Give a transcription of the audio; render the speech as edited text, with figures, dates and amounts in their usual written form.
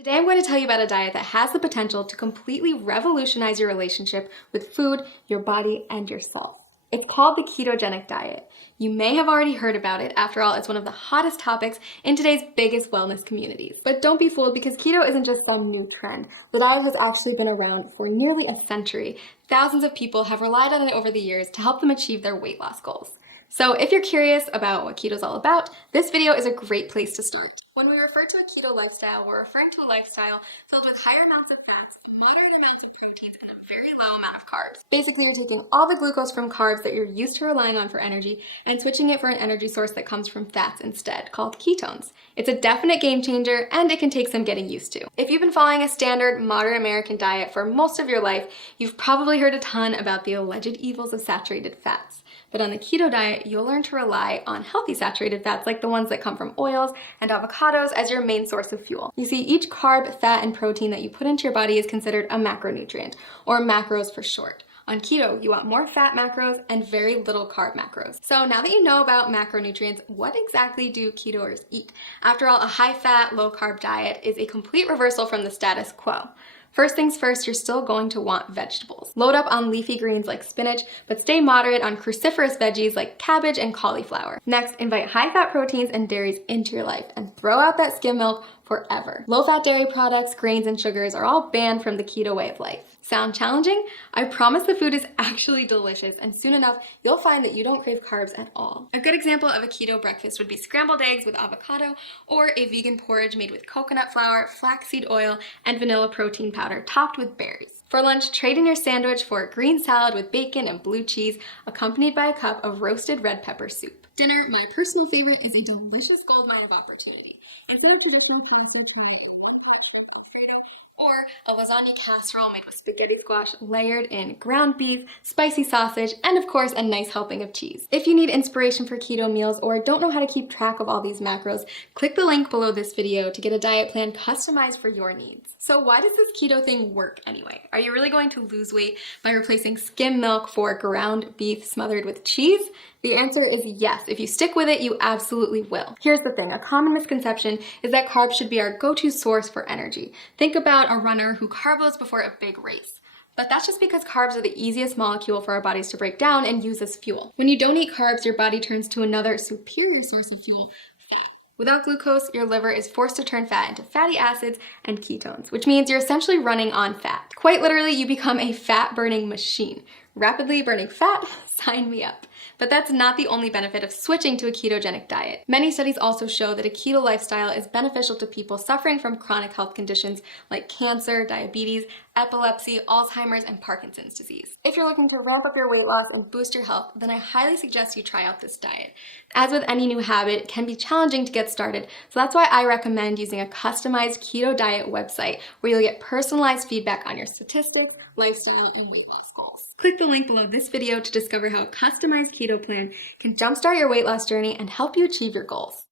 Today I'm going to tell you about a diet that has the potential to completely revolutionize your relationship with food, your body, and yourself. It's called the ketogenic diet. You may have already heard about it. After all, it's one of the hottest topics in today's biggest wellness communities. But don't be fooled, because keto isn't just some new trend. The diet has actually been around for nearly a century. Thousands of people have relied on it over the years to help them achieve their weight loss goals. So if you're curious about what keto is all about, this video is a great place to start. When we refer to a keto lifestyle, we're referring to a lifestyle filled with higher amounts of fats, moderate amounts of proteins, and a very low amount of carbs. Basically, you're taking all the glucose from carbs that you're used to relying on for energy and switching it for an energy source that comes from fats instead, called ketones. It's a definite game changer, and it can take some getting used to. If you've been following a standard modern American diet for most of your life, you've probably heard a ton about the alleged evils of saturated fats. But on the keto diet, you'll learn to rely on healthy saturated fats like the ones that come from oils and avocados as your main source of fuel. You see, each carb, fat, and protein that you put into your body is considered a macronutrient, or macros for short. On keto, you want more fat macros and very little carb macros. So now that you know about macronutrients, what exactly do ketoers eat? After all, a high-fat, low-carb diet is a complete reversal from the status quo. First things first, you're still going to want vegetables. Load up on leafy greens like spinach, but stay moderate on cruciferous veggies like cabbage and cauliflower. Next, invite high-fat proteins and dairies into your life and throw out that skim milk forever. Low-fat dairy products, grains, and sugars are all banned from the keto way of life. Sound challenging? I promise the food is actually delicious, and soon enough, you'll find that you don't crave carbs at all. A good example of a keto breakfast would be scrambled eggs with avocado, or a vegan porridge made with coconut flour, flaxseed oil, and vanilla protein powder topped with berries. For lunch, trade in your sandwich for a green salad with bacon and blue cheese, accompanied by a cup of roasted red pepper soup. Dinner, my personal favorite, is a delicious goldmine of opportunity. Instead of traditional pasta, try or a lasagna casserole made with spaghetti squash layered in ground beef, spicy sausage, and of course a nice helping of cheese. If you need inspiration for keto meals or don't know how to keep track of all these macros, click the link below this video to get a diet plan customized for your needs. So why does this keto thing work anyway? Are you really going to lose weight by replacing skim milk for ground beef smothered with cheese? The answer is yes. If you stick with it, you absolutely will. Here's the thing. A common misconception is that carbs should be our go-to source for energy. Think about a runner who carb loads before a big race. But that's just because carbs are the easiest molecule for our bodies to break down and use as fuel. When you don't eat carbs, your body turns to another superior source of fuel, fat. Without glucose, your liver is forced to turn fat into fatty acids and ketones, which means you're essentially running on fat. Quite literally, you become a fat-burning machine. Rapidly burning fat? Sign me up. But that's not the only benefit of switching to a ketogenic diet. Many studies also show that a keto lifestyle is beneficial to people suffering from chronic health conditions like cancer, diabetes, epilepsy, Alzheimer's, and Parkinson's disease. If you're looking to ramp up your weight loss and boost your health, then I highly suggest you try out this diet. As with any new habit, it can be challenging to get started, so that's why I recommend using a customized keto diet website where you'll get personalized feedback on your statistics, lifestyle, and weight loss goals. Click the link below this video to discover how a customized keto plan can jumpstart your weight loss journey and help you achieve your goals.